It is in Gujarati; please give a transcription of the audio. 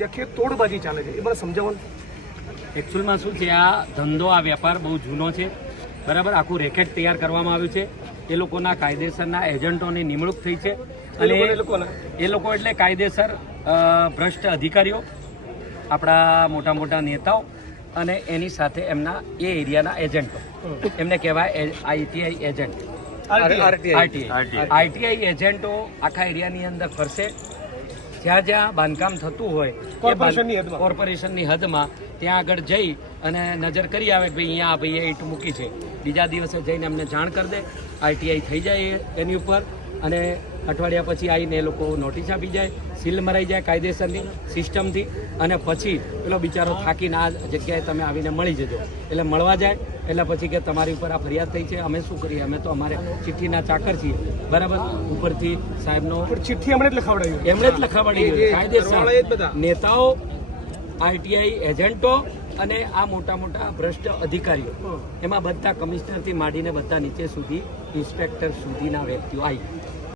ત્યાં કે તોડબાજી ચાલે છે, એ મને સમજાવવાનું. એકચ્યુઅલમાં શું છે, આ ધંધો, આ વેપાર બહુ જૂનો છે, બરાબર. આખું રેકેટ તૈયાર કરવામાં આવ્યું છે. એ લોકોના કાયદેસરના એજન્ટોની નિમણૂક થઈ છે અને એ લોકો એટલે કાયદેસર ભ્રષ્ટ અધિકારીઓ, આપણા મોટા મોટા નેતાઓ અને એની સાથે એમના એ એરિયાના એજન્ટો, એમને કહેવાય આઈટીઆઈ એજન્ટ. આઈટીઆઈ એજન્ટો આખા એરિયાની અંદર ફરશે. જ્યાં જ્યાં બાંધકામ થતું હોય કોર્પોરેશનની હદમાં ત્યાં આગળ જઈ અને નજર કરી આવે કે ભાઈ અહીંયા ભાઈએ ઈંટ મૂકી છે, બીજા દિવસે જઈને અમને જાણ કરી દે, આઈટીઆઈ થઈ જાય એની ઉપર અને અઠવાડિયા પછી આવીને એ લોકો નોટિસ આપી જાય, સીલ મરાઈ જાય કાયદેસરની સિસ્ટમથી અને પછી પેલો બિચારો થાકીને આ જગ્યાએ તમે આવીને મળી જજો. એટલે મળવા જાય એટલે પછી કે તમારી ઉપર આ ફરિયાદ થઈ છે, અમે શું કરીએ, અમે તો અમારે ચિઠ્ઠીના ચાકર છીએ, બરાબર. ઉપરથી સાહેબનો ચિઠ્ઠી એમણે જ લખાવડાવી, કાયદેસર નેતાઓ, આઈટીઆઈ એજન્ટો અને આ મોટા મોટા ભ્રષ્ટ અધિકારીઓ, એમાં બધા કમિશનરથી માંડીને બધા નીચે સુધી ઇન્સ્પેક્ટર સુધીના વ્યક્તિઓ આવી